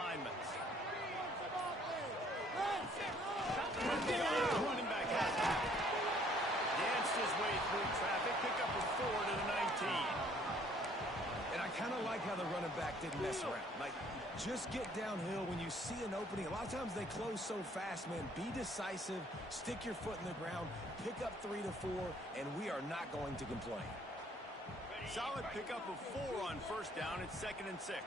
assignments. Running back has it. Danced his way through traffic. Pick up a 4 to the 19. And I kind of like how the running back didn't mess around. Like, just get downhill when you see an opening. A lot of times they close so fast, man. Be decisive, stick your foot in the ground, pick up 3 to 4, and we are not going to complain. Solid pickup of 4 on first down. It's 2nd and 6.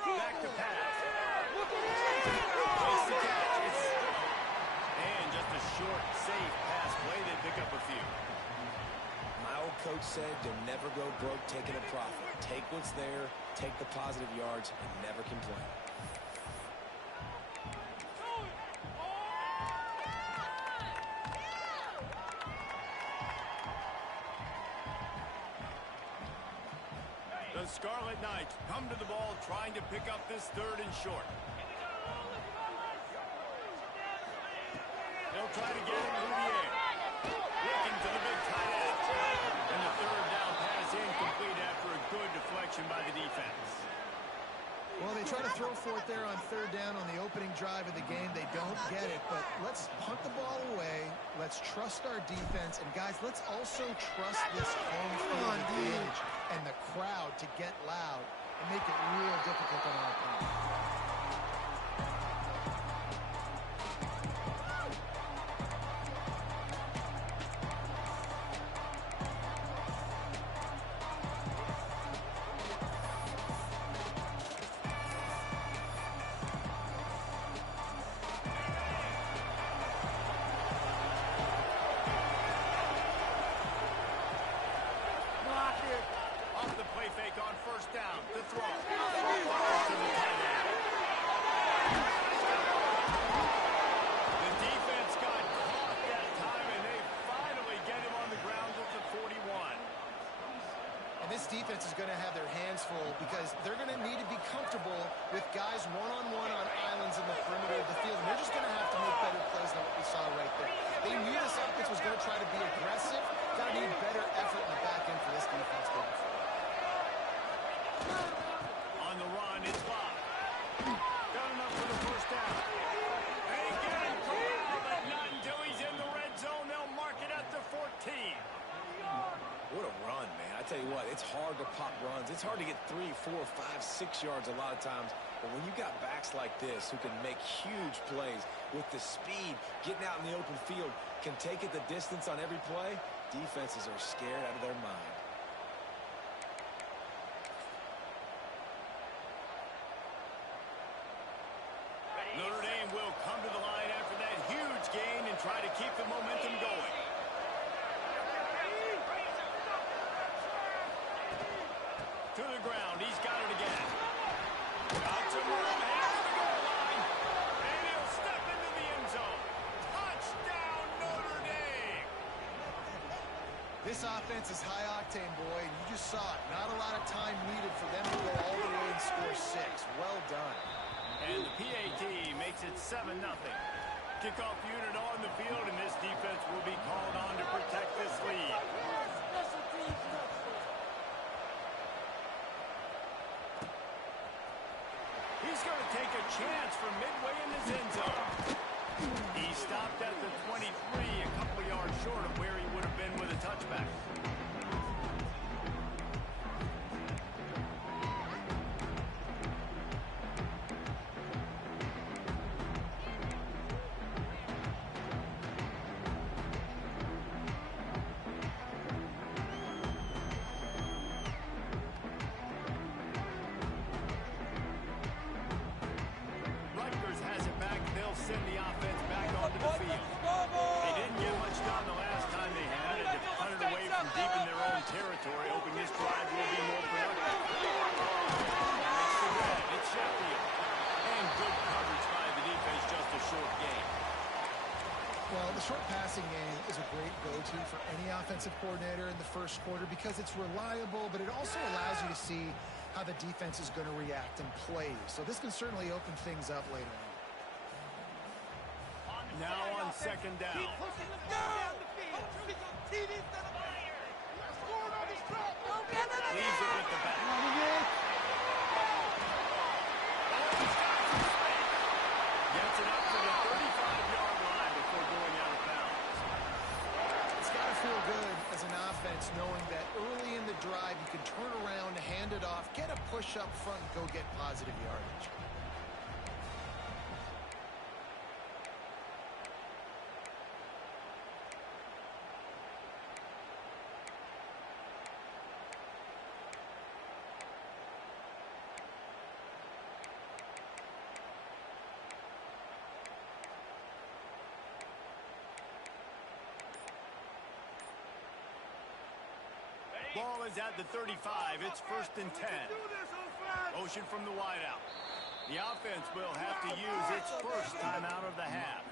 Back to pass. Place the catch. And just a short, safe pass play. They pick up a few. My old coach said you'll never go broke taking a profit. Take what's there, take the positive yards, and never complain. The Scarlet Knights come to the ball trying to pick up this 3rd and short. They'll try to get it through the air. Looking to the big tight end. And the 3rd down pass incomplete after a good deflection by the defense. Well, they try to throw for it there on 3rd down on the opening drive of the game. They don't get it, but let's punt the ball away. Let's trust our defense. And, guys, let's also trust this home field advantage and the crowd to get loud and make it real difficult on our opponent. Off the play fake on first down. The throw. To the tight end. The defense got caught that time, and they finally get him on the ground at the 41. And this defense is going to have their hands full because they're going to need to be comfortable with guys one-on-one on islands in the perimeter of the field. And they're just going to have to make better plays than what we saw right there. They knew this offense was going to try to be aggressive. Got to need better effort in the back end for this defense going forward. On the run, it's Bob. Got enough for the first down. They get him corralled, but not until he's in the red zone. They'll mark it at the 14. What a run, man. I tell you what, it's hard to pop runs. It's hard to get 3, 4, 5, 6 yards a lot of times. But when you got backs like this who can make huge plays with the speed, getting out in the open field, can take it the distance on every play, defenses are scared out of their mind. Notre Dame will come to the line after that huge gain and try to keep the momentum going. To the ground. He's got it again. Got some room here to the goal line. And he'll step into the end zone. Touchdown, Notre Dame. This offense is high octane, boy, and you just saw it. Not a lot of time needed for them to go all the way and score 6. Well done. And the PAT makes it 7-0. Kickoff unit on the field, and this defense will be called on to protect this lead. He's going to take a chance from midway in his end zone. He stopped at the 23, a couple yards short of where he would have been with a touchback. Send the offense back onto the field. They didn't get much done the last time they had it. They punted away from deep in their own territory, hoping this drive will be more productive. It's the red. It's Sheffield. And good coverage by the defense, just a short game. Well, the short passing game is a great go-to for any offensive coordinator in the first quarter because it's reliable, but it also allows you to see how the defense is going to react and play. So this can certainly open things up later on. Now on on second down. Keep pushing the ball down the field. TD's gonna fire. Scoring on his track. Leaves it with the back. Gets it up to the 35-yard line before going out of bounds. It's got to feel good as an offense knowing that early in the drive you can turn around, hand it off, get a push up front, and go get positive yardage. Ball is at the 35. It's 1st and 10. Motion from the wideout. The offense will have to use its first timeout of the half.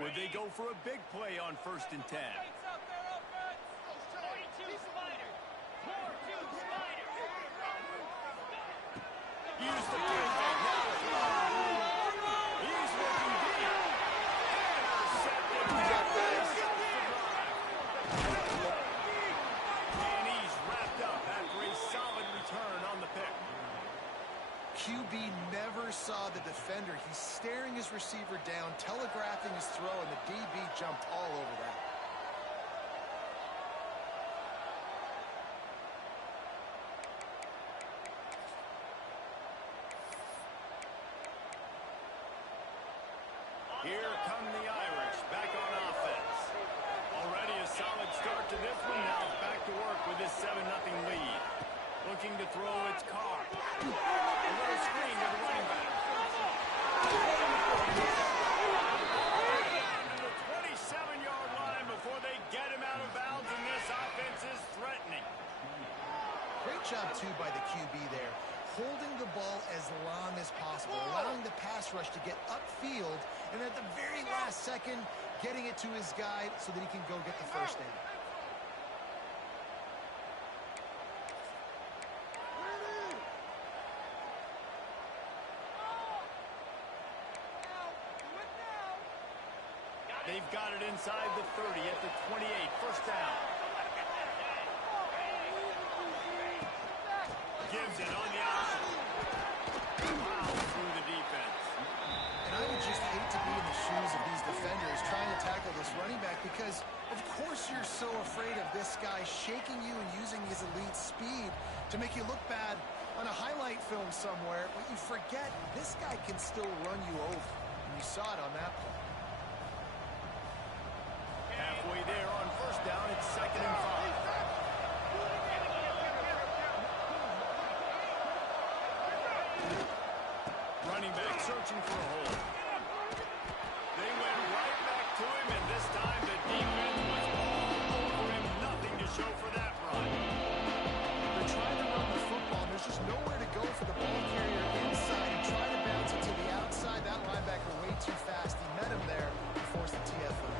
Would they go for a big play on 1st and 10? Use the fullback. He's looking deep. Intercepted. And he's wrapped up after a solid return on the pick. QB never saw the defender. He's staring his receiver down, telegraphing his throw, and the DB jumped all over that. Here come the Irish, back on offense. Already a solid start to this one, now back to work with this 7-0 lead. Looking to throw its car. A little screen to the running back. Down to the 27-yard line before they get him out of bounds, and this offense is threatening. Great job, too, by the QB there. Holding the ball as long as possible, allowing the pass rush to get upfield, and at the very last second, getting it to his guy so that he can go get the first down. They've got it inside the 30 at the 28, 1st down. Gives it on the option. Wow, through the defense. And I would just hate to be in the shoes of these defenders trying to tackle this running back because, of course, you're so afraid of this guy shaking you and using his elite speed to make you look bad on a highlight film somewhere, but you forget this guy can still run you over. And you saw it on that play. Halfway there on 1st down, it's 2nd and 5. Running back searching for a hole. They went right back to him, and this time the defense was all over him. Nothing to show for that run. They're trying to run the football, and there's just nowhere to go for the ball carrier inside and try to bounce it to the outside. That linebacker way too fast. He met him there and forced the TFO.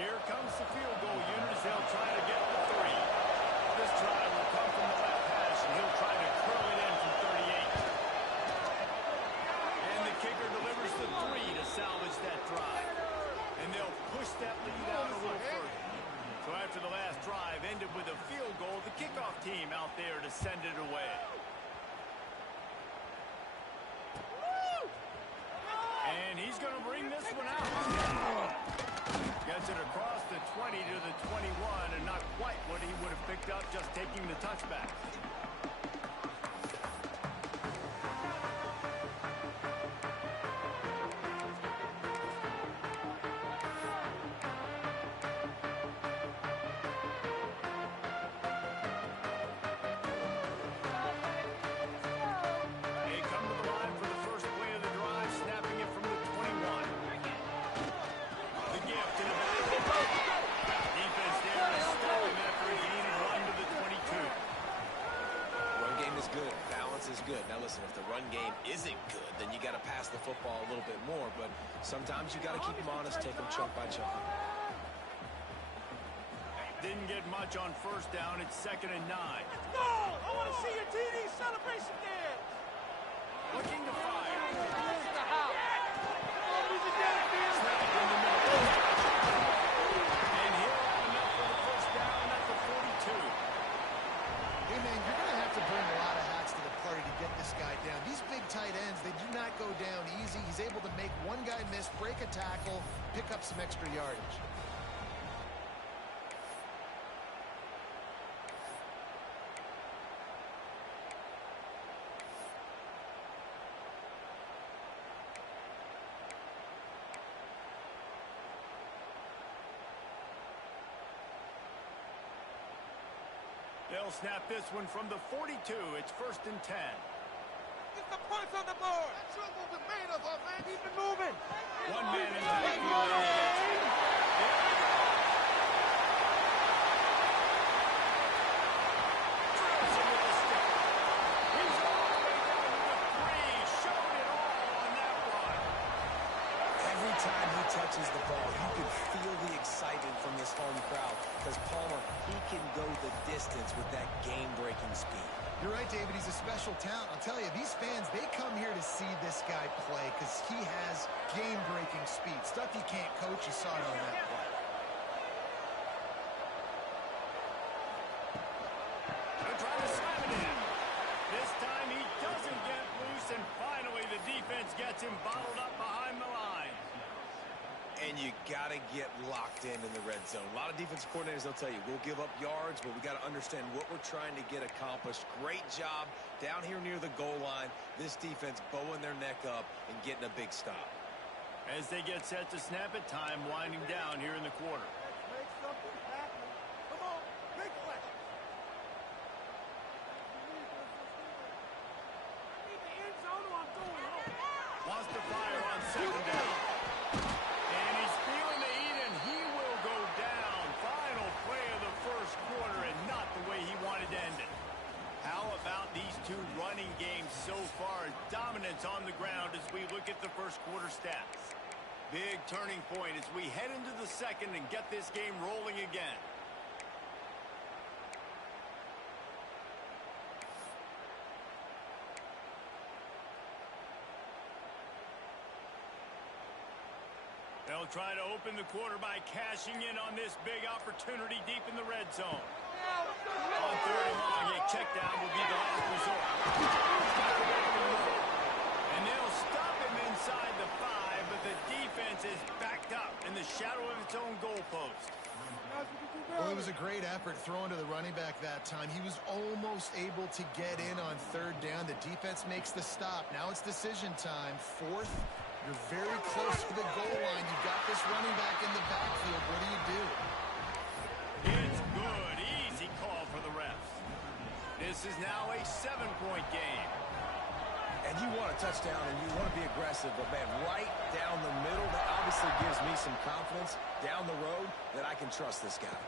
Here comes the field goal unit as they'll try to get the 3. This try will come from the left hash, and he'll try to curl it in from 38. And the kicker delivers the 3 to salvage that drive. And they'll push that lead out a little further. So after the last drive ended with a field goal, the kickoff team out there to send it away. And he's going to bring this one out. Gets it across the 20 to the 21, and not quite what he would have picked up just taking the touchback. game isn't good, then you got to pass the football a little bit more. But sometimes you got to keep them honest, take them chunk by chunk. Didn't get much on first down. It's 2nd and 9. Let's go! I want to see your TD celebration dance. Looking to fire. To the house. Come on, lose your dance, man. Snap in the middle. And he'll have enough for the first down at the 42. Hey, man, you're going to have to bring a lot of hats to the party to get this guy down. These big tight ends, they do not go down easy. He's able to make one guy miss, break a tackle, pick up some extra yardage. They'll snap this one from the 42. It's 1st and 10. Get the points on the board. That's what we've been made of, man. Keep it moving. One man in the backfield. Drills him with the stick. He's all the way down to the 3. Showed it all on that one. Every time he touches the ball, you can feel the excitement from this home crowd because Palmer, he can go the distance with that game-breaking speed. You're right, David. He's a special talent. I'll tell you, these fans, they come here to see this guy play because he has game-breaking speed. Stuff you can't coach. You saw it on that play. They're trying to slam it in. This time he doesn't get loose, and finally the defense gets him bottled up behind the line. And you got to get locked in the red zone. A lot of defense coordinators, they'll tell you, we'll give up yards, but we got to understand what we're trying to get accomplished. Great job down here near the goal line. This defense bowing their neck up and getting a big stop. As they get set to snap it, time winding down here in the quarter. Let's make something happen. Come on, big play. I need the end zone or I'm going home. Wants to fire on 2nd down. And he's feeling the heat, and he will go down. Final play of the first quarter, and not the way he wanted to end it. How about these two running games so far? Dominance on the ground as we look at the first quarter stats. Big turning point as we head into the second and get this game rolling again. They'll try to open the quarter by cashing in on this big opportunity deep in the red zone. On 3rd and long, a check down will be the last resort. And they'll stop him inside the 5, but the defense is backed up in the shadow of its own goalpost. Well, it was a great effort throwing to the running back that time. He was almost able to get in on 3rd down. The defense makes the stop. Now it's decision time. 4th. You're very close to the goal line. You've got this running back in the backfield. What do? It's good. Easy call for the refs. This is now a 7-point game. And you want a touchdown and you want to be aggressive, but, man, right down the middle, that obviously gives me some confidence down the road that I can trust this guy.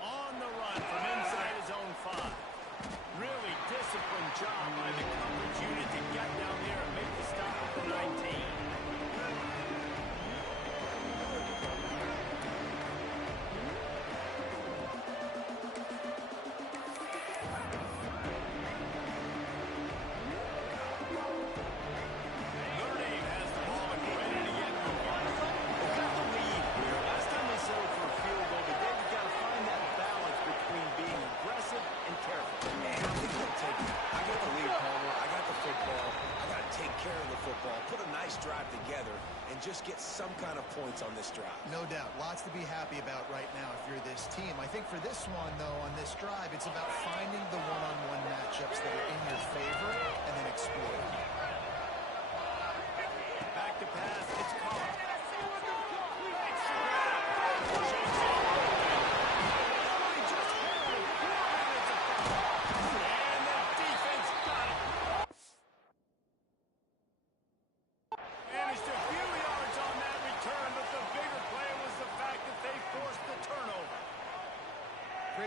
On the run from inside his own 5. Really disciplined job by the coverage unit to get down there and make the stop at the 19. Just get some kind of points on this drive. No doubt. Lots to be happy about right now if you're this team. I think for this one, though, on this drive, it's about finding the one-on-one matchups that are in your favor and then exploiting. Back to pass. It's caught.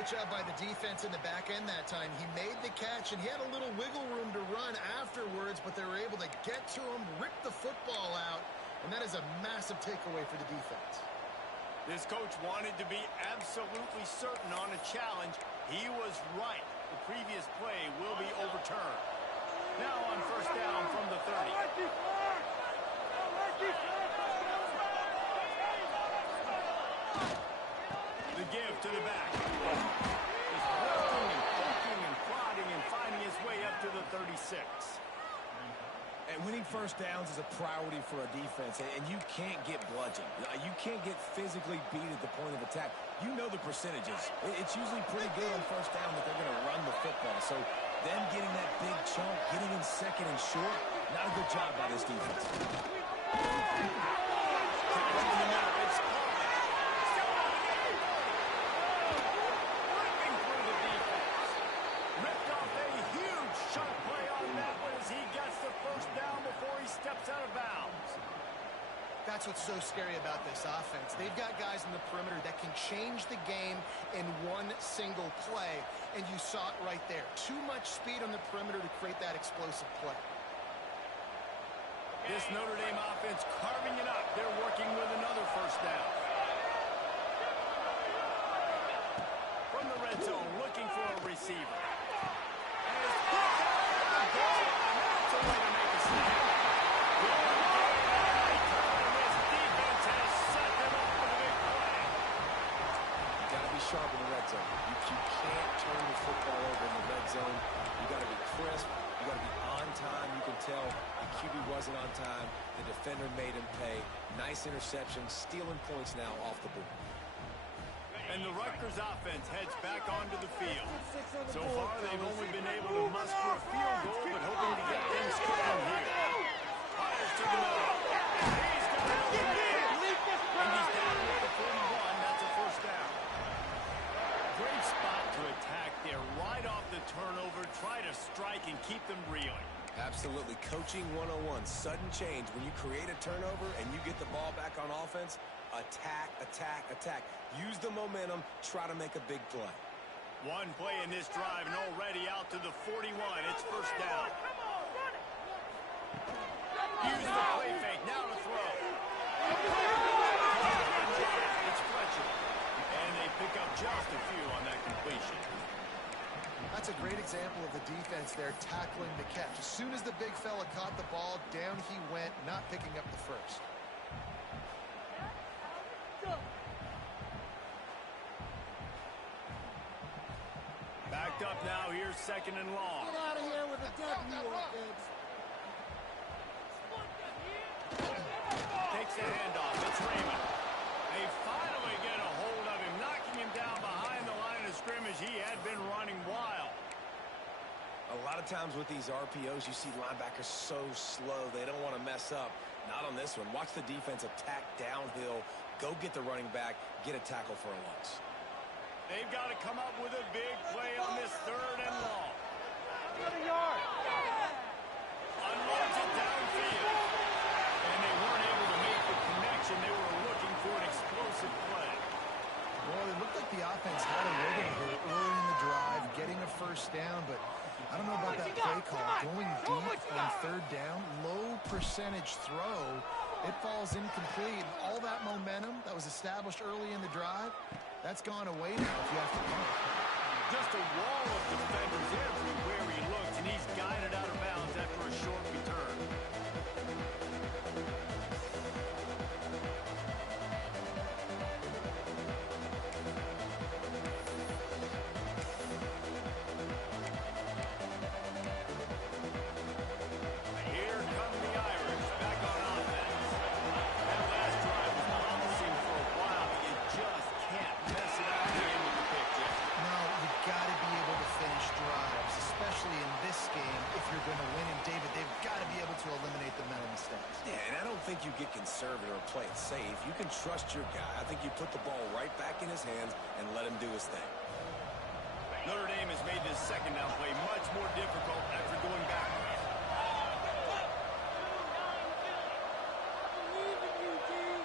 Great job by the defense in the back end that time. He made the catch, and he had a little wiggle room to run afterwards, but they were able to get to him, rip the football out, and that is a massive takeaway for the defense. This coach wanted to be absolutely certain on a challenge. He was right. The previous play will be overturned. Now on first down from the 30. The give to the back. He's working and poking and prodding and finding his way up to the 36. And winning first downs is a priority for a defense, and you can't get bludgeoned. You can't get physically beat at the point of attack. You know the percentages. It's usually pretty good on first down that they're going to run the football. So them getting that big chunk, getting in second and short, not a good job by this defense. That's what's so scary about this offense. They've got guys in the perimeter that can change the game in one single play, and you saw it right there. Too much speed on the perimeter to create that explosive play. This Notre Dame offense carving it up. They're working with another first down. From the red zone, looking for a receiver. And it's picked up at the goal, and that's a way to make a snap. Sharp in the red zone. You can't turn the football over in the red zone. You got to be crisp. You got to be on time. You can tell the QB wasn't on time. The defender made him pay. Nice interception, stealing points now off the board. And the Rutgers offense heads back onto the field. So far, they've only been able to muster a field goal, but hoping to get things going here. Fires to the middle. He's got it over there. And he's down at the 41. That's a first down. Great spot to attack there, right off the turnover. Try to strike and keep them reeling. Absolutely. Coaching 101. Sudden change. When you create a turnover and you get the ball back on offense, attack, attack, attack. Use the momentum. Try to make a big play. One play in this drive and already out to the 41. It's first down. Use the play fake. Now to throw. It's Fletcher. And they pick up just a few on that completion. That's a great example of the defense there tackling the catch. As soon as the big fella caught the ball, down he went, not picking up the first. Backed up now, here's second and long. Get out of here with a W, kids. Takes the handoff. It's Raymond. They finally get a hold of him, knocking him down behind the line of scrimmage. He had been running wild. A lot of times with these RPOs, you see linebackers so slow, they don't want to mess up. Not on this one. Watch the defense attack downhill, go get the running back, get a tackle for a loss. They've got to come up with a big play on this third and long. Unloads it downfield. And they weren't able to make the connection. They were looking for an explosive play. Well, it looked like the offense had a rhythm here early in the drive, getting a first down, but I don't know about that play call. Going deep on third down, low percentage throw, it falls incomplete. All that momentum that was established early in the drive, that's gone away now if you have to punt. Just a wall of defenders everywhere he looks, and he's guided out of bounds after a short return. Here come the Irish back on offense. That last drive was promising for a while, but you just can't mess it up at the end of the pick, Jeff. No, you've got to be able to finish drives, especially in this game if you're going to win. And David, they've got to be able to eliminate the mental mistakes. Yeah, and I don't think you get conservative or play it safe. You can trust your guy. I think you put the ball right back in his hands and let him do his thing. Notre Dame has made this second down play much more difficult after going backwards.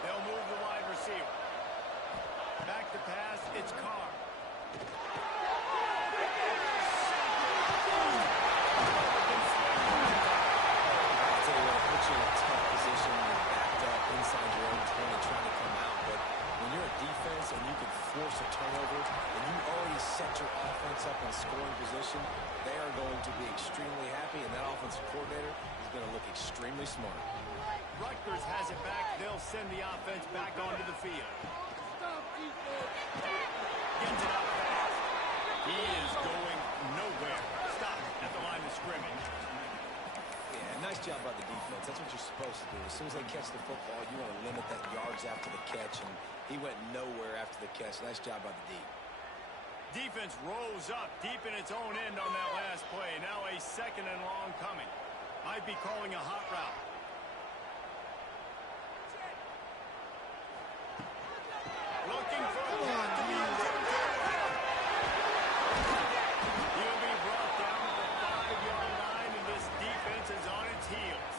They'll move the wide receiver. Back to pass, it's Carr. in scoring position, they are going to be extremely happy, and that offensive coordinator is going to look extremely smart. Rutgers has it back. They'll send the offense back onto the field. Gets it out fast. He is going nowhere. Stop at the line of scrimmage. Yeah, nice job by the defense. That's what you're supposed to do. As soon as they catch the football, you want to limit that yards after the catch, and he went nowhere after the catch. Nice job by the D. Defense rose up deep in its own end on that last play. Now a second and long coming. Might be calling a hot route. Looking for a block to be he'll be brought down at the 5-yard line, and this defense is on its heels.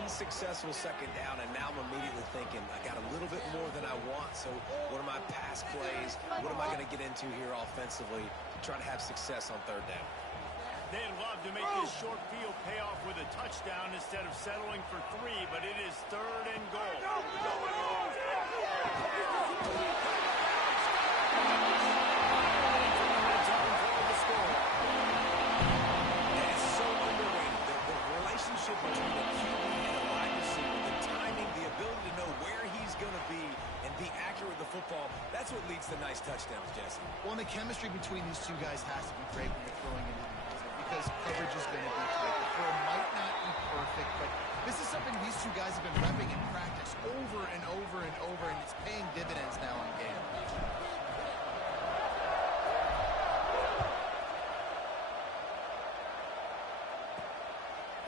Unsuccessful second down, and now I'm immediately thinking, I got a little bit more than I want, so what are my pass plays? What am I going to get into here offensively to try to have success on third down? They'd love to make this short field pay off with a touchdown instead of settling for 3, but it is third and goal. It's so underrated. The relationship between a QB and a wide receiver, the timing, the ability to know where he's going to be and be accurate with the football, that's what leads to nice touchdowns, Jesse. Well, and the chemistry between these two guys has to be great when you're throwing into the end because coverage is going to be great. The throw might not be perfect, but this is something these two guys have been repping in practice over and over and over, and it's paying dividends now in game.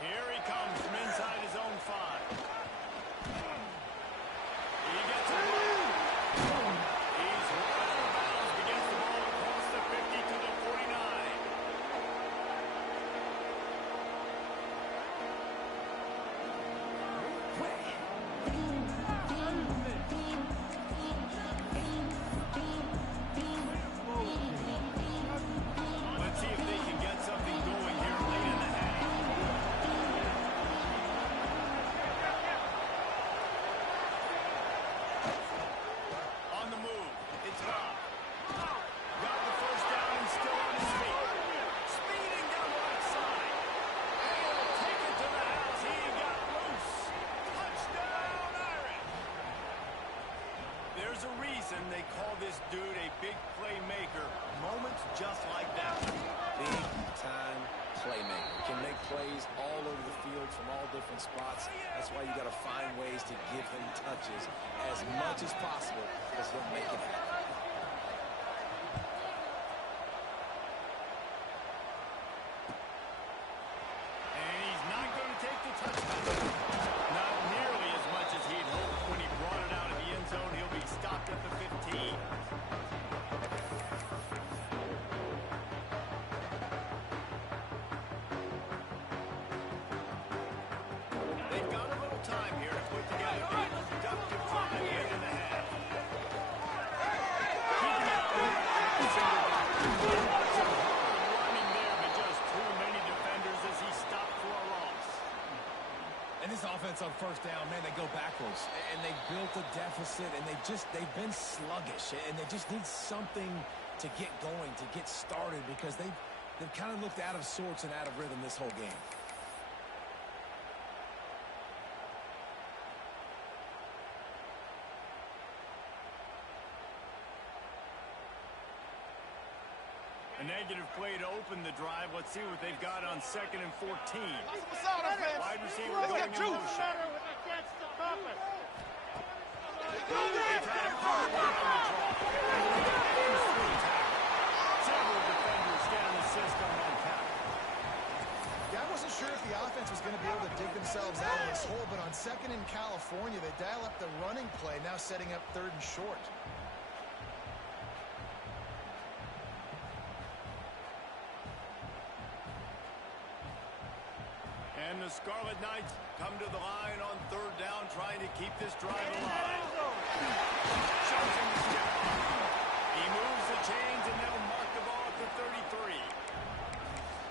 Here he comes from inside his own 5. He gets it. He's right out of bounds, but gets the ball across the 50 to the 49. Let's see if they can get something going here late in the half. On the move, it's Bob. Got the first down and still on his feet. Speeding down the right side. And he'll take it to the house. He got loose. Touchdown, Irish. There's a reason they call this dude a big playmaker. Moments just like that. Big-time playmaker. Can make plays all over the field from all different spots. That's why you got to find ways to give him touches as much as possible because he'll make it happen. And he's not going to take the touchdown. Not nearly as much as he'd hoped when he brought it out of the end zone. He'll be stopped at the 15. They've got a little time here to put together a productive drive here in the half. Keeping it running there, but just too many defenders as he stopped for a loss. And this offense on first down, man, they go backwards. And they built a deficit, and they've been sluggish. And they just need something to get going, to get started, because they've kind of looked out of sorts and out of rhythm this whole game. A negative play to open the drive. Let's see what they've got on 2nd and 14. Wide receiver going in motion. They've had a power run on the draw. Several defenders get an assist on that tackle. Yeah, I wasn't sure if the offense was going to be able to dig themselves out of this hole, but on 2nd in California, they dial up the running play, now setting up 3rd and short. And the Scarlet Knights come to the line on 3rd down, trying to keep this drive alive. Shows him the step. He moves the chains, and they'll mark the ball at the 33.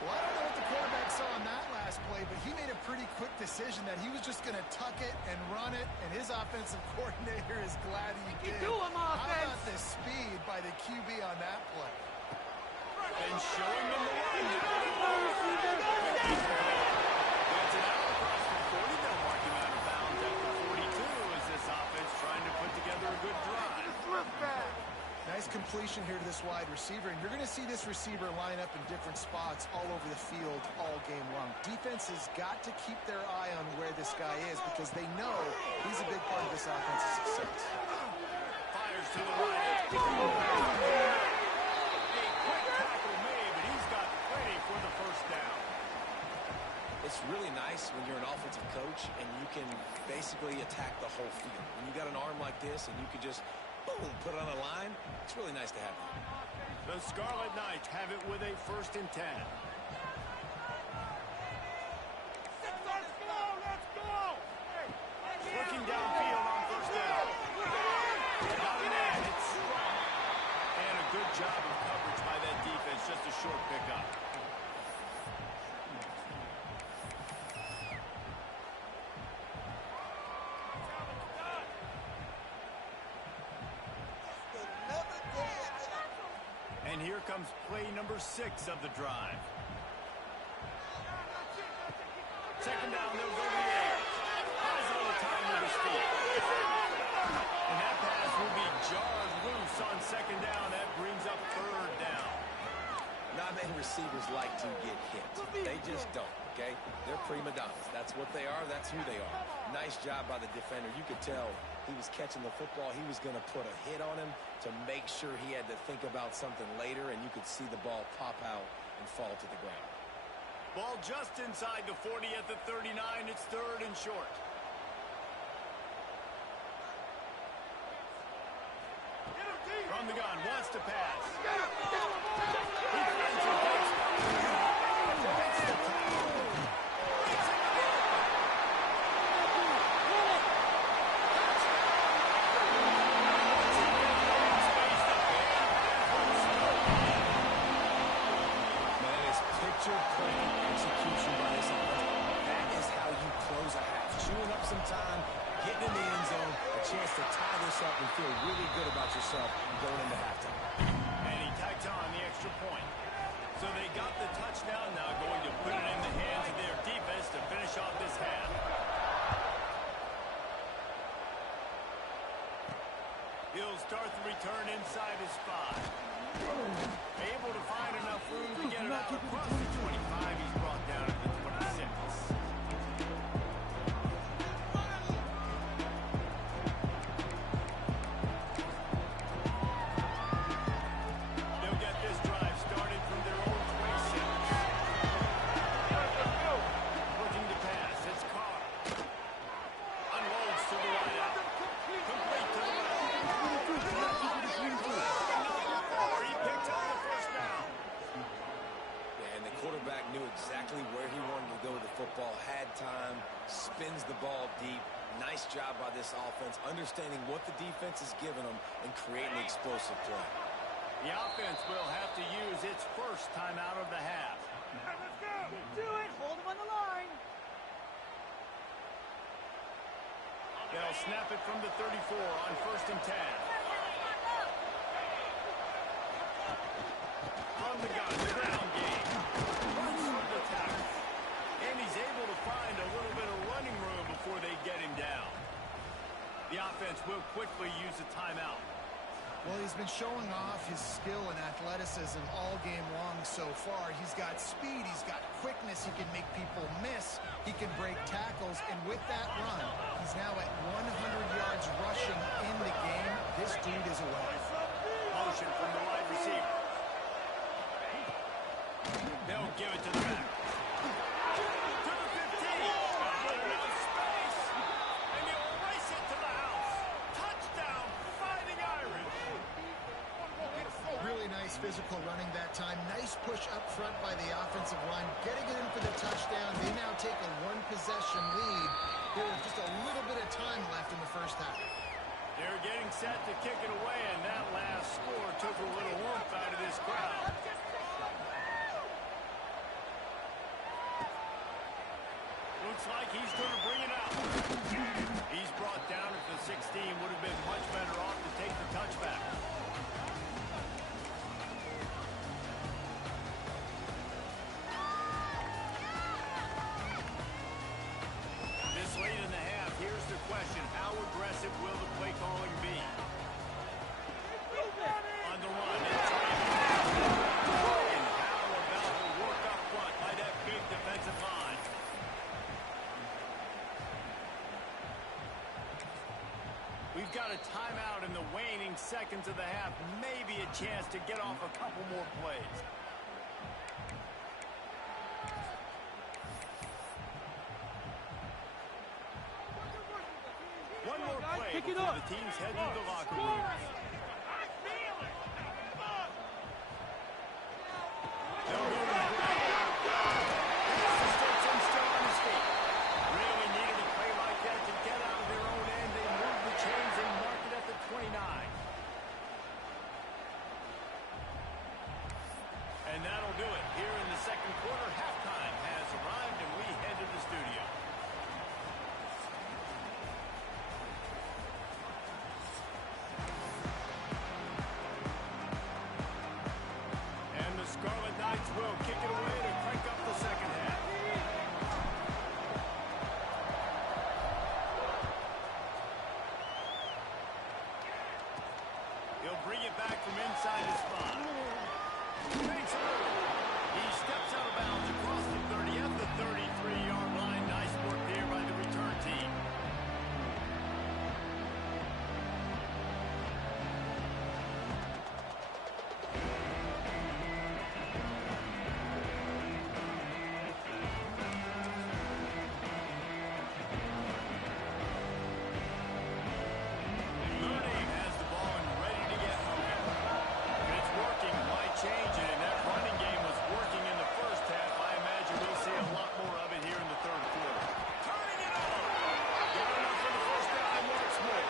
Well, I don't know what the quarterback saw on that last play, but he made a pretty quick decision that he was just going to tuck it and run it, and his offensive coordinator is glad he did. How about the speed by the QB on that play? And showing them the way now. Gets it out across the 40. They'll mark him out of bounds at the 42 as this offense trying to put together a good drive. Nice completion here to this wide receiver, and you're going to see this receiver line up in different spots all over the field all game long. Defense has got to keep their eye on where this guy is because they know he's a big part of this offense's success. Fires to the right. A quick tackle made, but he's got plenty for the first down. It's really nice when you're an offensive coach and you can basically attack the whole field. When you got an arm like this and you can just boom, put it on a line, it's really nice to have that. The Scarlet Knights have it with a 1st and 10. Let's go! Looking downfield on 1st down. Got a man, it's strong. And a good job of coverage by that defense, just a short pickup. And here comes play number 6 of the drive. 2nd down, they'll go to the air. Has a little time with his feet. And that pass will be jarred loose on 2nd down. That brings up 3rd down. Not many receivers like to get hit. They just don't, okay? They're prima donnas. That's what they are. That's who they are. Nice job by the defender. You could tell he was catching the football. He was going to put a hit on him to make sure he had to think about something later, and you could see the ball pop out and fall to the ground. Ball just inside the 40 at the 39. It's 3rd and short. From the gun, wants to pass. He finds a big spot. Gets the tackle. Breaks into the open. Man, it's picture-perfect execution by this offense. That is how you close a half. Chewing up some time, getting in the end zone, a chance to tie this up and feel really good about yourself going into halftime. And he tacks on the extra point. So they got the touchdown, now going to put it in the hands of their defense to finish off this half. He'll start the return inside his 5. Able to find enough room to get it out across the 25. He's brought down at the 26. They'll get this drive started from their own 26. Looking to pass. It's Carr. Unloads to the right out. Complete to the left. He picked up the 1st down. Yeah, and the quarterback knew exactly where he wanted to go with the football, had time, spins the ball deep. Nice job by this offense, understanding what the defense is giving them and creating an explosive play. The offense will have to use its 1st timeout of the half. Let's go! Do it! Hold him on the line! They'll snap it from the 34 on 1st and 10. From the gun, the ground game. Runs from the tackle. And he's able to find a little bit of running room before they get him down. The offense will quickly use a timeout. Well, he's been showing off his skill and athleticism all game long so far. He's got speed, he's got quickness, he can make people miss, he can break tackles, and with that run, he's now at 100 yards rushing in the game. This dude is away. Motion from the wide receiver. They'll give it to the back. To the 15. Not enough space. And he'll race it to the house. Touchdown, Fighting Irish. Really nice physical running that time. Nice push up front by the offensive line. Getting it in for the touchdown. They now take a 1-possession lead. There is just a little bit of time left in the 1st half. They're getting set to kick it away, and that last score took a little warmth out of this crowd. Looks like he's going to bring it out. He's brought down at the 16. Would have been much better off to take the touchback. We've got a timeout in the waning seconds of the half. Maybe a chance to get off a couple more plays. One more play before the teams head to the locker room. And that'll do it here in the second quarter. Halftime has arrived, and we head to the studio. And the Scarlet Knights will kick it away to crank up the second half. He'll bring it back from inside his spot. He steps out of bounds across the 30 at the 33-yard line. Nice work there by the return team. Mooney has the ball and ready to get moving. If it's working, why change it? And that running game was working in the first half. I imagine we'll see a lot more of it here in the third quarter. Turning it on! Got enough for the first down once more.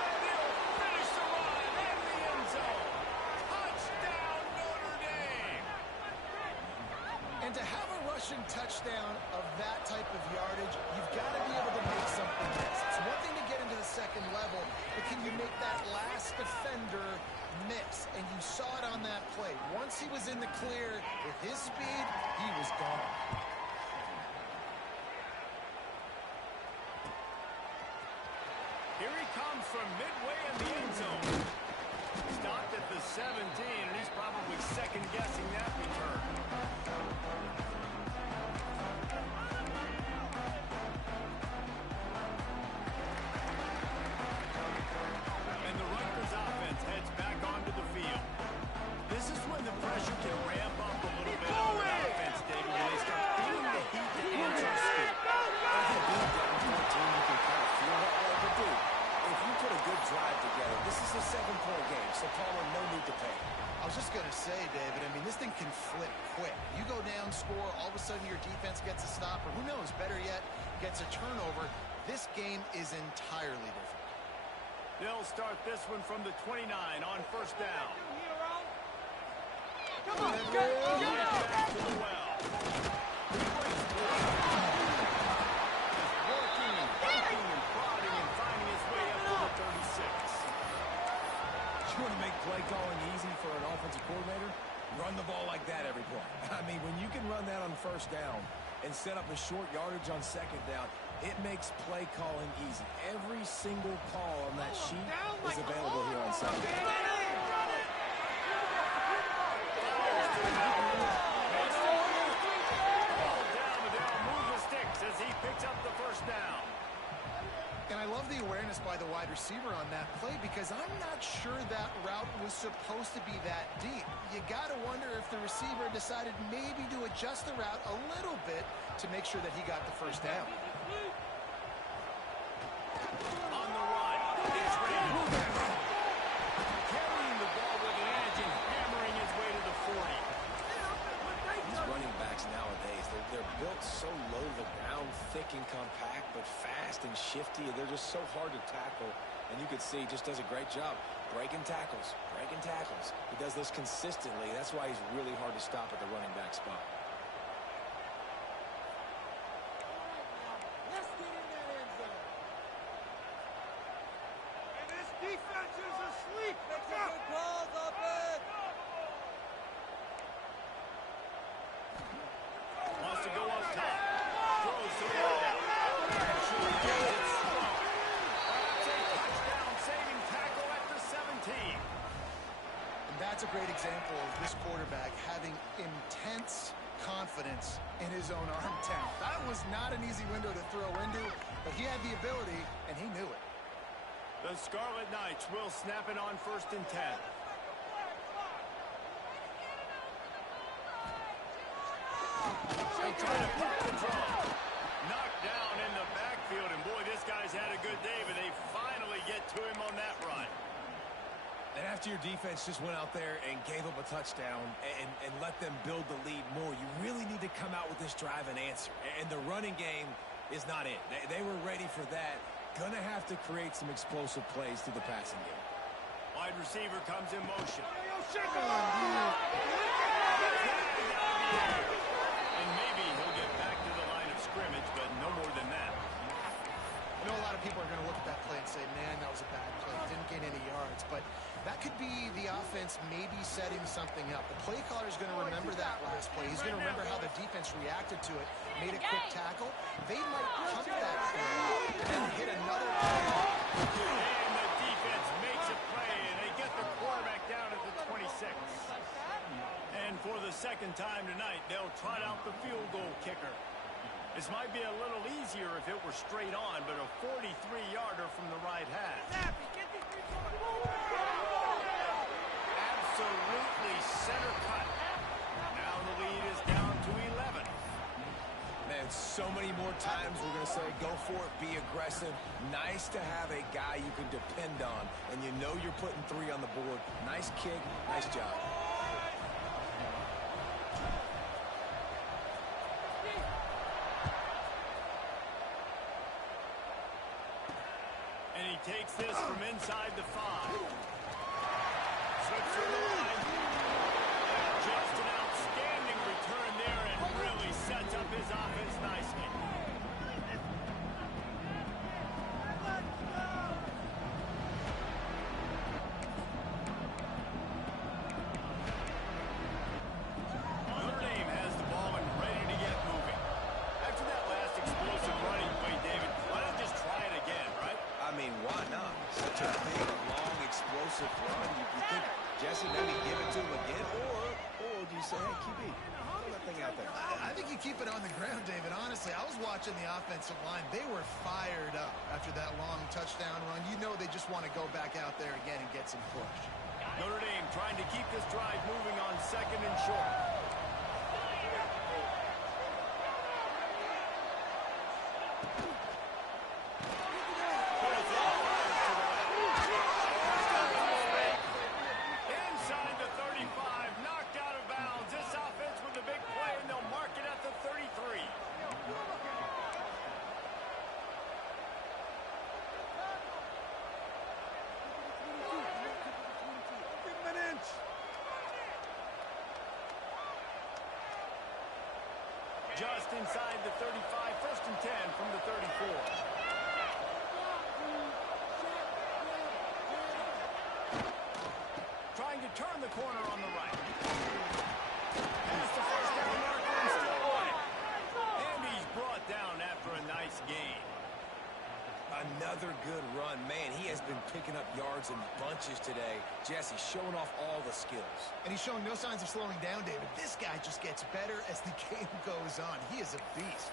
And he'll finish the run in the end zone. Touchdown, Notre Dame! And to have a rushing touchdown of that type of yardage, you've got to be able to make something miss. It's one thing to get into the second level, but can you make that last defender miss? And you saw it on that play. Once he was in the clear with his speed, he was gone. Here he comes from midway in the end zone. Stopped at the 17, and he's probably second-guessing that return. And the Rutgers offense heads back onto the field. This is when the pressure can ramp up a little bit on the offense, David, when they start feeling the heat to answer speed. Being down 14, you can kind of feel that way, but dude, if you put a good drive together, this is a 7-point game, so Palmer, no need to panic. I was just going to say, David, I mean, this thing can flip quick. You go down, score, all of a sudden your defense gets a stop, or who knows, better yet, gets a turnover. This game is entirely different. They'll start this one from the 29 on first down. Come on, Right back to the well. Working and poking and prodding and finding his way up to the 36. You want to make play calling easy for an offensive coordinator? Run the ball like that every play. I mean, when you can run that on first down and set up a short yardage on second down, it makes play calling easy. Every single call on that sheet is available here on Sunday. Ball down, but they'll move the sticks as he picks up the first down. And I love the awareness by the wide receiver on that play because I'm not sure that route was supposed to be that deep. You got to wonder if the receiver decided maybe to adjust the route a little bit to make sure that he got the first down. On the run is Randy. Carrying the ball with an edge and hammering his way to the 40. These running backs nowadays, they're built so low to the ground, thick and compact, but fast and shifty. They're just so hard to tackle. And you can see he just does a great job breaking tackles, breaking tackles. He does this consistently. That's why he's really hard to stop at the running back spot. Let's get in that end zone. And this defense is asleep. Make some good calls, offense. Wants to go up top. Throws to the ball. Touchdown-saving tackle at the 17. And that's a great example of this quarterback having intense confidence in his own arm talent. That was not an easy window to throw into, but he had the ability, and he knew it. The Scarlet Knights will snap it on 1st and 10. They try to put the draw. Knocked down in the backfield, and boy, this guy's had a good day, but they finally get to him on that run. And after your defense just went out there and gave up a touchdown and let them build the lead more, you really need to come out with this drive and answer. And the running game is not it. They were ready for that. Gonna have to create some explosive plays through the passing game. Wide receiver comes in motion. And maybe he'll get back to the line of scrimmage, but no more than that. I know a lot of people are going to look at that play and say, man, that was a bad play. Didn't gain any yards. But that could be the offense maybe setting something up. The play caller is going to remember that last play. He's going to remember how the defense reacted to it, made a quick tackle. They might punt that play and hit another play. And the defense makes a play, and they get the quarterback down at the 26. And for the second time tonight, they'll trot out the field goal kicker. This might be a little easier if it were straight on, but a 43-yarder from the right half. Absolutely center cut. Now the lead is down to 11. Man, so many more times we're going to say, go for it, be aggressive. Nice to have a guy you can depend on, and you know you're putting 3 on the board. Nice kick, nice job. And he takes this from inside the 5. Slips through the line. Just an outstanding return there and really sets up his offense nicely. Notre Dame has the ball and ready to get moving. After that last explosive running play, David, why not just try it again, right? I mean, why not? Such a big, long, explosive run. You think, Jesse, maybe give it to him again? Or do you say, hey, QB, throw that thing out there? I think you keep it on the ground, David. Honestly, I was watching the offensive line. They were fired up after that long touchdown run. You know they just want to go back out there again and get some push. Notre Dame trying to keep this drive moving on 2nd and short. Inside the 35, knocked out of bounds. This offense with a big play, and they'll mark it at the 33. Just inside the 35, 1st and 10 from the 34. Trying to turn the corner on the right. Past the first down marker and still on it. And he's brought down after a nice gain. Another good run. Man, he has been picking up yards in bunches today. Jesse showing off all the skills. And he's showing no signs of slowing down, David. This guy just gets better as the game goes on. He is a beast.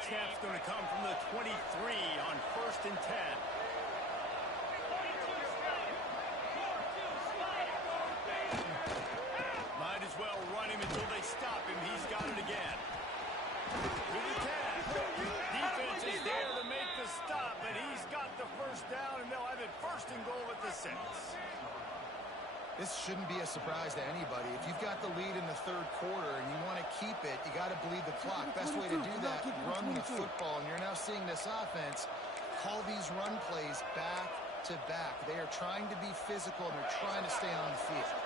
Snap's going to come from the 23 on 1st and 10. Might as well run him until they stop him. He's got it again. With the 10. Defense is there to make the stop, but he's got the first down, and they'll have it 1st and goal at the 6. This shouldn't be a surprise to anybody. If you've got the lead in the 3rd quarter and you want to keep it, you got to bleed the clock. Best way to do that, run the football. And you're now seeing this offense call these run plays back to back. They are trying to be physical, and they're trying to stay on the field.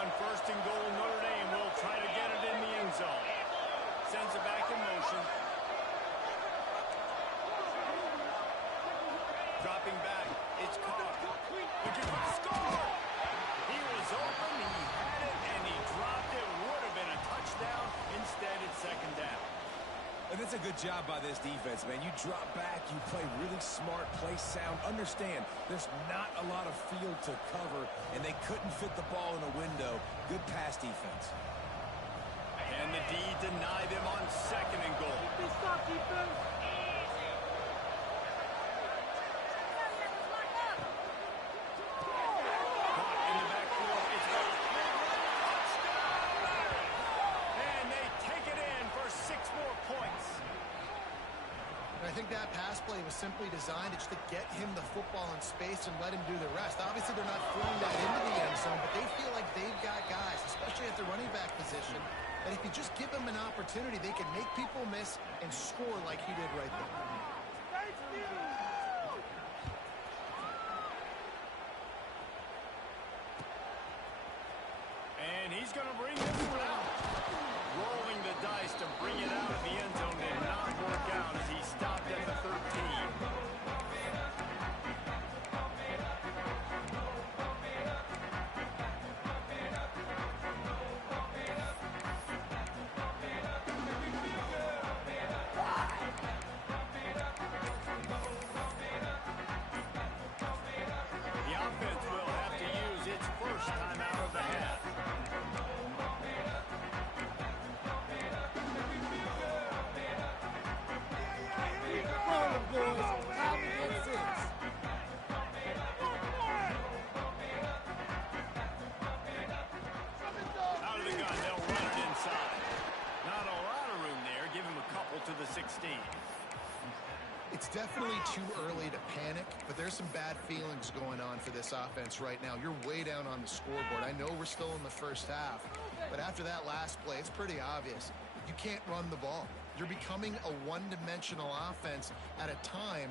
On 1st and goal, Notre Dame will try to get it in the end zone. Sends it back in motion. Dropping back, it's caught. Looking for the score! He was open, he had it, and he dropped it. Would have been a touchdown. Instead, it's 2nd down. And it's a good job by this defense, man. You drop back, you play really smart, play sound. Understand, there's not a lot of field to cover, and they couldn't fit the ball in a window. Good pass defense. And the D deny them on 2nd and goal. Stop defense. I think that pass play was simply designed just to get him the football in space and let him do the rest. Obviously, they're not throwing that into the end zone, but they feel like they've got guys, especially at the running back position, that if you just give them an opportunity, they can make people miss and score like he did right there. And he's going to bring this one out. Rolling the dice to bring it out of the end zone did not work out as he stopped at the 13. The offense will have to use its first time out of the half. Out of the gun, they'll run it inside. Not a lot of room there. Give him a couple to the 16. It's definitely too early to panic, but there's some bad feelings going on for this offense right now. You're way down on the scoreboard. I know we're still in the first half, but after that last play, it's pretty obvious. You can't run the ball. You're becoming a one-dimensional offense at a time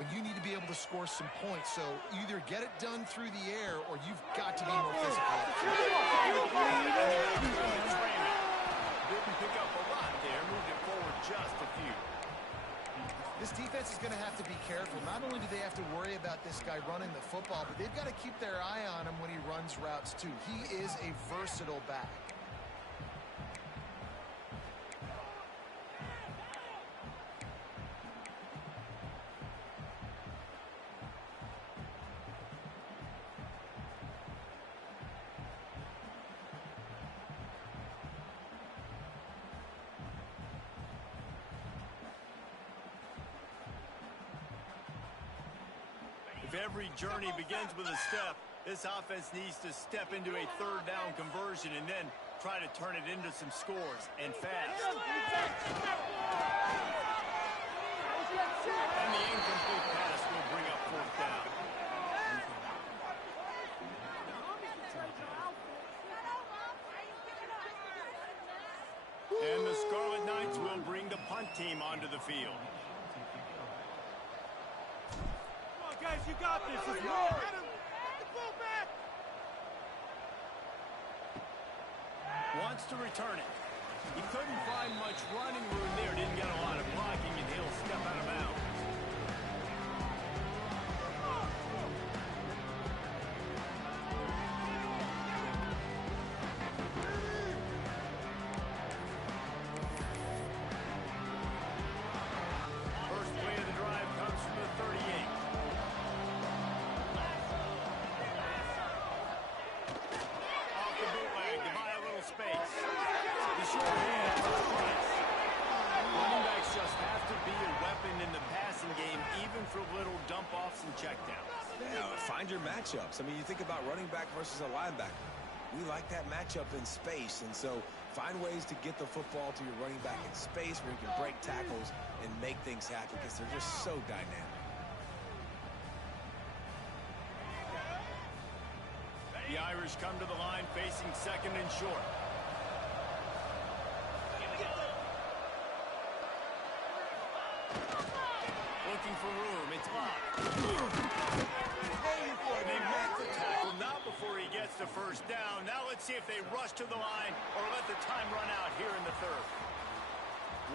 when you need to be able to score some points. So either get it done through the air or you've got to be more physical. Didn't pick up a lot there. Moved it forward just a few. This defense is going to have to be careful. Not only do they have to worry about this guy running the football, but they've got to keep their eye on him when he runs routes too. He is a versatile back. If every journey begins with a step, this offense needs to step into a 3rd down conversion and then try to turn it into some scores, and fast. And the incomplete pass will bring up 4th down. And the Scarlet Knights will bring the punt team onto the field. Guys, you got this. It's yours. Wants to return it. He couldn't find much running room there. Didn't get a lot of blocking, and he'll step out of bounds. First play of the drive comes from the 38. Space. The short hand. Running backs just have to be a weapon in the passing game, even for little dump-offs and checkdowns. Yeah, find your matchups. I mean, you think about running back versus a linebacker. We like that matchup in space, and so find ways to get the football to your running back in space where you can break tackles and make things happen because they're just so dynamic. The Irish come to the line facing 2nd and short. Looking for room. It's locked. They make the tackle, not before he gets the 1st down. Now let's see if they rush to the line or let the time run out here in the 3rd.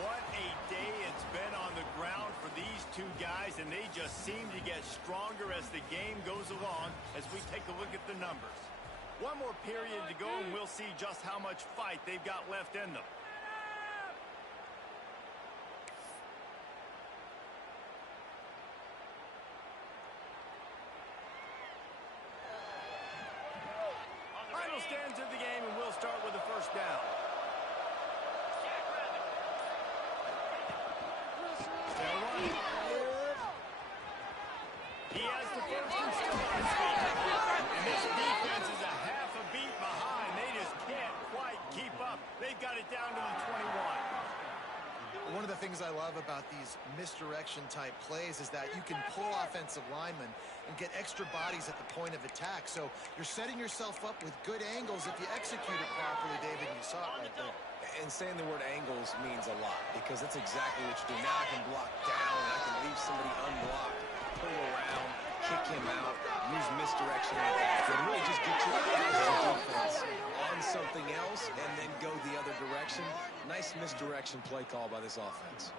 What a day it's been on the ground for these two guys, and they just seem to get stronger as the game goes along as we take a look at the numbers. One more period to go, and we'll see just how much fight they've got left in them. got it down to the 21. One of the things I love about these misdirection type plays is that you can pull offensive linemen and get extra bodies at the point of attack. So you're setting yourself up with good angles if you execute it properly, David. You saw it right there. And saying the word angles means a lot because that's exactly what you do. Now I can block down, and I can leave somebody unblocked, pull around, kick him out, use misdirection to really just get your eyes as a defense on something else and then go the other direction. Nice misdirection play call by this offense.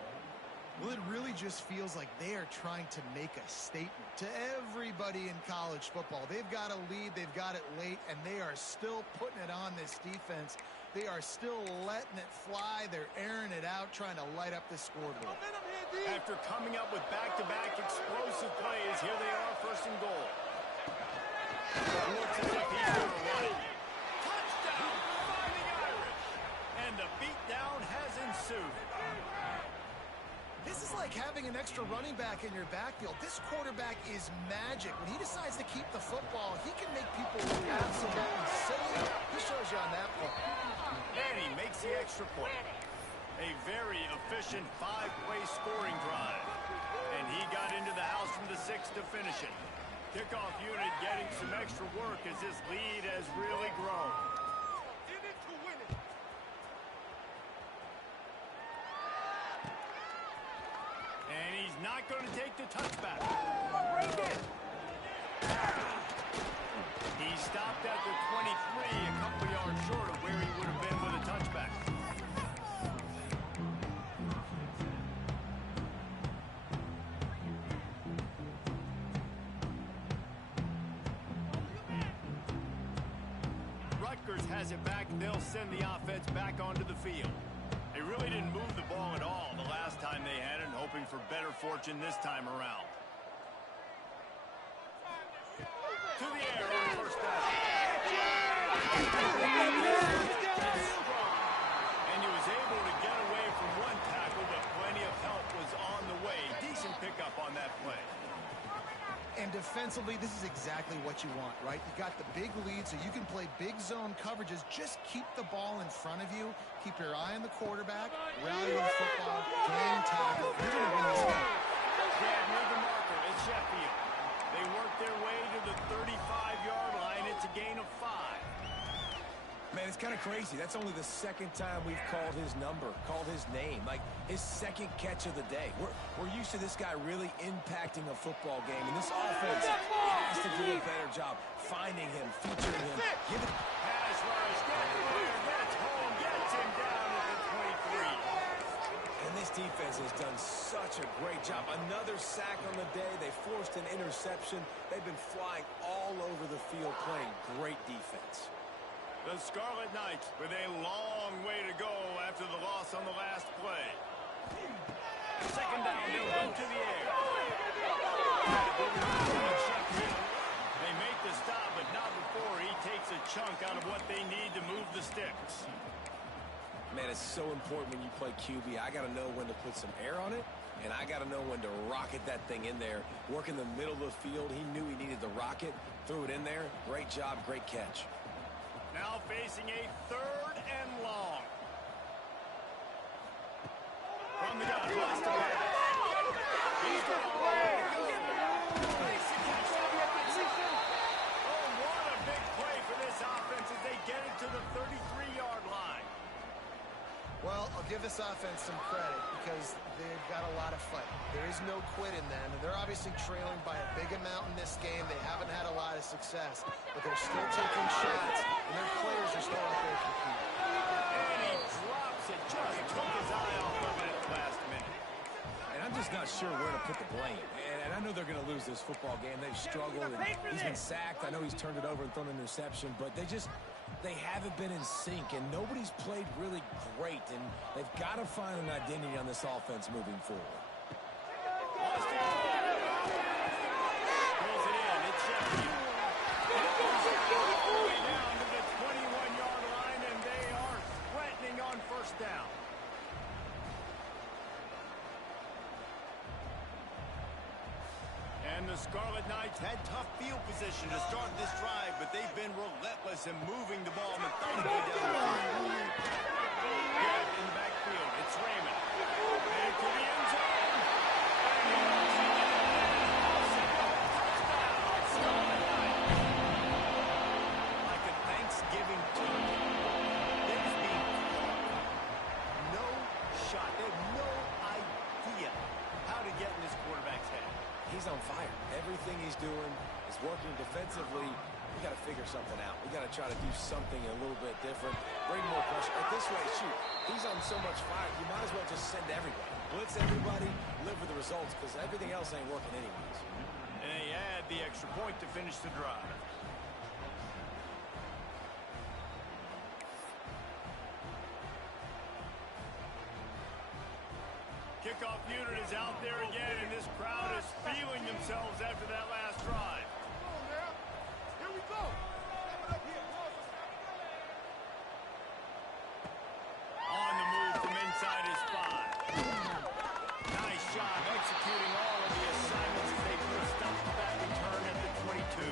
Well, it really just feels like they are trying to make a statement to everybody in college football. They've got a lead, they've got it late, and they are still putting it on this defense. They are still letting it fly. They're airing it out, trying to light up the scoreboard. After coming up with back-to-back explosive plays, here they are, first and goal. Looks as if he's going to run it. Touchdown, Fighting Irish. And the beatdown has ensued. This is like having an extra running back in your backfield. This quarterback is magic. When he decides to keep the football, he can make people absolutely silly. He shows you on that play. And he makes the extra point. A very efficient five-play scoring drive. And he got into the house from the 6 to finish it. Kickoff unit getting some extra work as this lead has really grown. In it to win it. And he's not going to take the touchback. He stopped at the 23, a couple yards short of where he would have been with a touchback. Rutgers has it back, and they'll send the offense back onto the field. They really didn't move the ball at all the last time they had it, hoping for better fortune this time around. To the air on first down. And he was able to get away from one tackle, but plenty of help was on the way. Decent pickup on that play. And defensively, this is exactly what you want, right? You got the big lead, so you can play big zone coverages. Just keep the ball in front of you. Keep your eye on the quarterback. Rally the football. Game tackle. You're going to win this game. Grab near the marker at Sheffield. They work their way to the 35-yard line. It's a gain of 5. Man, it's kind of crazy. That's only the second time we've called his number, called his name, like his second catch of the day. We're used to this guy really impacting a football game, and this offense has to do a better job finding him, featuring him. Give it. Pass rush, gets home, gets him down at the 23. And this defense has done such a great job. Another sack on the day. They forced an interception. They've been flying all over the field, playing great defense. The Scarlet Knights with a long way to go after the loss on the last play. Second down, they'll go to the air. They make the stop, but not before he takes a chunk out of what they need to move the sticks. Man, it's so important when you play QB. I got to know when to put some air on it, and I got to know when to rocket that thing in there. Work in the middle of the field. He knew he needed to rocket, threw it in there. Great job, great catch. Now facing a 3rd and long. From the gun, lost the ball. He's got a way. Oh, what a big play for this offense as they get it to the 33-yard line. Well, I'll give this offense some credit because they've got a lot of fight. There is no quit in them, and they're obviously trailing by a big amount in this game. They haven't had a lot of success, but they're still taking shots, and their players are still out there competing. And he drops it, just took his eye off of it at the last minute. And I'm just not sure where to put the blame. And I know they're going to lose this football game. They've struggled, and he's been sacked. I know he's turned it over and thrown an interception, but they haven't been in sync, and nobody's played really great, and they've got to find an identity on this offense moving forward. Pulls it in, it's Sheffield. All the way down to the 21-yard line, and they are threatening on first down. And the Scarlet Knights had tough field position to start this drive, but they've been relentless in moving the ball methodically down the field. Good in the backfield. It's Raymond. And to the end zone. Touchdown, Scarlet Knights. Like a Thanksgiving turkey. They're just being caught. No shot. They have no idea how to get in this quarterback's head. He's on fire. Everything he's doing is working defensively. We got to figure something out. We got to try to do something a little bit different. Bring more pressure. At this rate, shoot, he's on so much fire, you might as well just send everybody. Blitz everybody, live with the results, because everything else ain't working anyways. And they add the extra point to finish the drive. Kickoff unit is out there again, and this crowd is feeling themselves after that last drive. Come on now. Here we go. Snap it up here. On the move from inside his spot. Nice job executing all of the assignments as they put a stop to that return at the 22.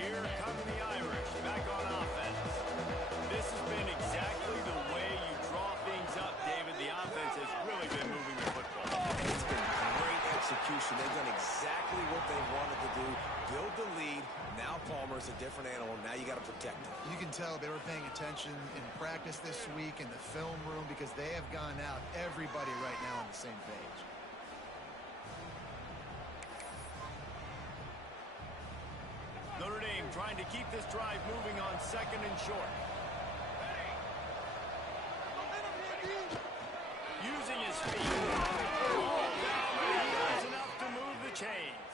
Here come the Irish back on offense. This has been exactly the way you draw things up, David. The offense has really been moving the football. It's been great execution. They've done exactly what they wanted to do. Build the lead. Now Palmer's a different animal. Now you got to protect him. You can tell they were paying attention in practice this week in the film room because they have gone out, everybody right now on the same page. Notre Dame trying to keep this drive moving on 2nd and short. Using his feet. Ball down, but he does enough to move the chains.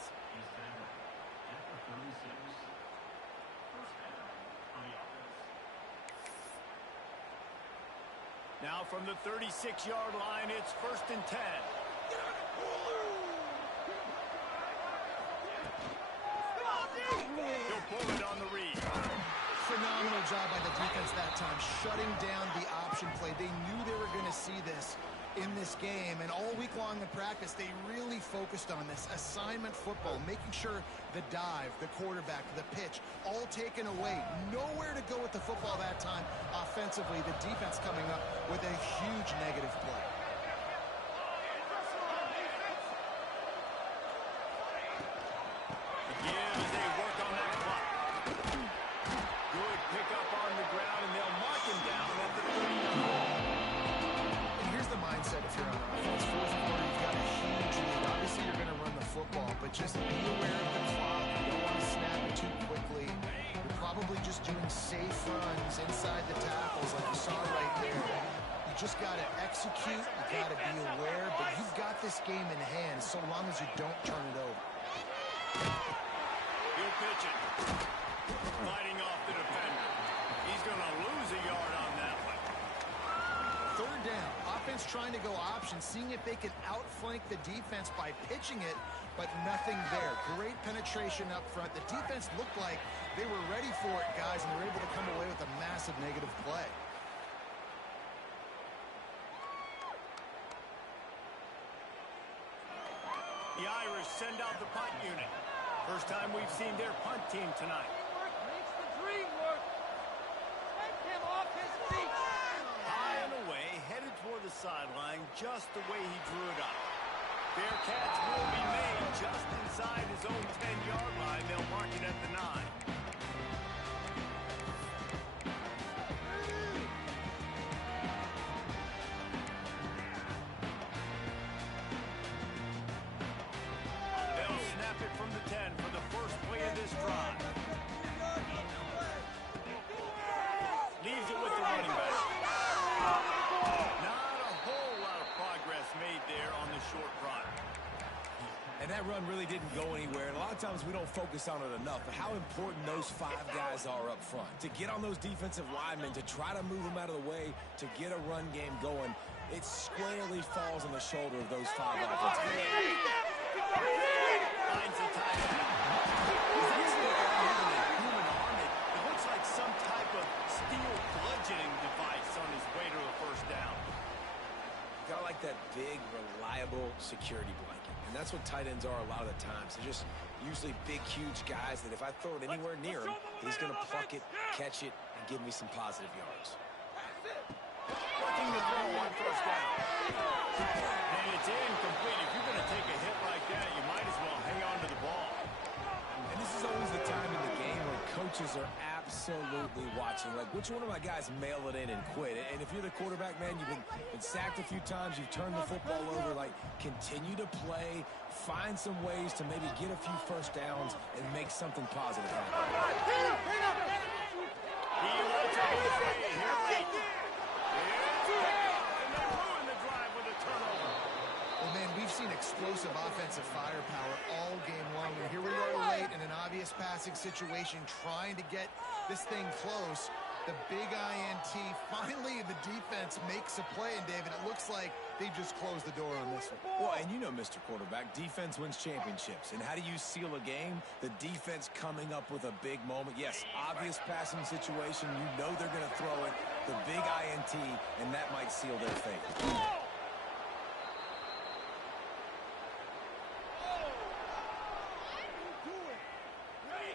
Now from the 36-yard line, it's 1st and 10. He'll pull it on the read. Phenomenal job by the defense that time, shutting down the option play. They knew they were going to see this in this game, and all week long in practice, they really focused on this assignment football, making sure the dive, the quarterback, the pitch, all taken away. Nowhere to go with the football that time offensively. The defense coming up with a huge negative play. Again, as they work on that clock. Good pickup on the ground, and they'll mark him down at the 39. And here's the mindset if you're on offense. Fourth quarter, you've got a huge lead. Obviously, you're going to run the football, but just be aware of the clock. You don't want to snap it too quickly. You're probably just doing safe runs inside the tackles like you saw right there. You just got to execute. You got to be aware, but you've got this game in hand so long as you don't turn it over. He'll pitch it. Fighting off the defender. He's going to lose a yard on that one. 3rd down. Offense trying to go option, seeing if they can outflank the defense by pitching it, but nothing there. Great penetration up front. The defense looked like they were ready for it, guys, and they were able to come away with a massive negative play. The Irish send out the punt unit. First time we've seen their punt team tonight. Makes the dream work. Take him off his feet. High and away, headed toward the sideline, just the way he drew it up. Fair catch will be made just inside his own 10-yard line. They'll mark it at the 9. They'll snap it from the 10 for the first play of this drive. Leaves it with the running back. Not a whole lot of progress made there on the short run. And that run really didn't go anywhere. And a lot of times we don't focus on it enough. But how important those 5 guys are up front. To get on those defensive linemen, to try to move them out of the way, to get a run game going, it squarely falls on the shoulder of those 5 offensive players. Finds the tight end. some type of steel bludgeoning device on his way to a first down. Got like that big, reliable security blanket. And that's what tight ends are a lot of the times. They're just usually big, huge guys that if I throw it anywhere near him, he's going to pluck it, catch it, and give me some positive yards. Looking to throw on first down. And it's incomplete. If you're going to take a hit like that, you might as well hang on to the ball. And this is always the time in the game where coaches are absolutely watching. Like, which one of my guys mail it in and quit? And if you're the quarterback, man, you've been sacked a few times, you've turned the football over. Like, continue to play, find some ways to maybe get a few first downs and make something positive happen. He wants to go away. Here late. And they ruin the drive with a turnover. Well, man, we've seen explosive offensive firepower all game long. And here we are late in an obvious passing situation, trying to get this thing close. The big INT. Finally, the defense makes a play. And, David, it looks like they just closed the door on this one. Well, and you know, Mr. Quarterback, defense wins championships. And how do you seal a game? The defense coming up with a big moment. Yes, obvious passing situation. You know they're going to throw it. The big INT, and that might seal their fate.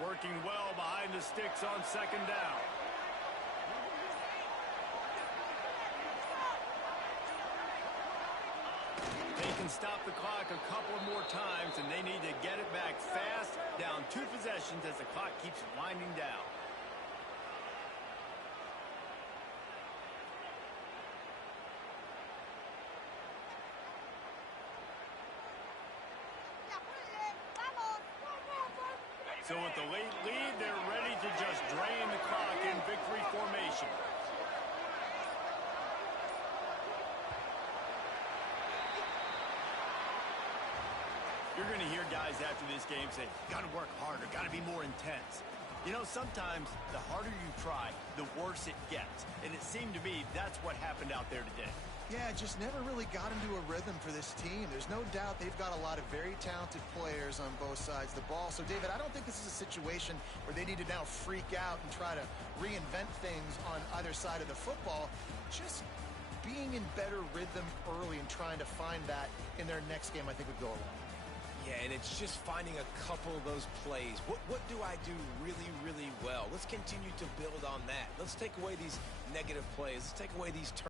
Working well behind the sticks on second down. They can stop the clock a couple more times, and they need to get it back fast, down 2 possessions as the clock keeps winding down. So with the late lead, they're ready to just drain the clock in victory formation. You're going to hear guys after this game say, got to work harder, got to be more intense. You know, sometimes the harder you try, the worse it gets. And it seemed to me that's what happened out there today. Yeah, it just never really got into a rhythm for this team. There's no doubt they've got a lot of very talented players on both sides of the ball. So, David, I don't think this is a situation where they need to now freak out and try to reinvent things on either side of the football. Just being in better rhythm early and trying to find that in their next game, I think, would go a long way. Yeah, and it's just finding a couple of those plays. What do I do really, really well? Let's continue to build on that. Let's take away these negative plays. Let's take away these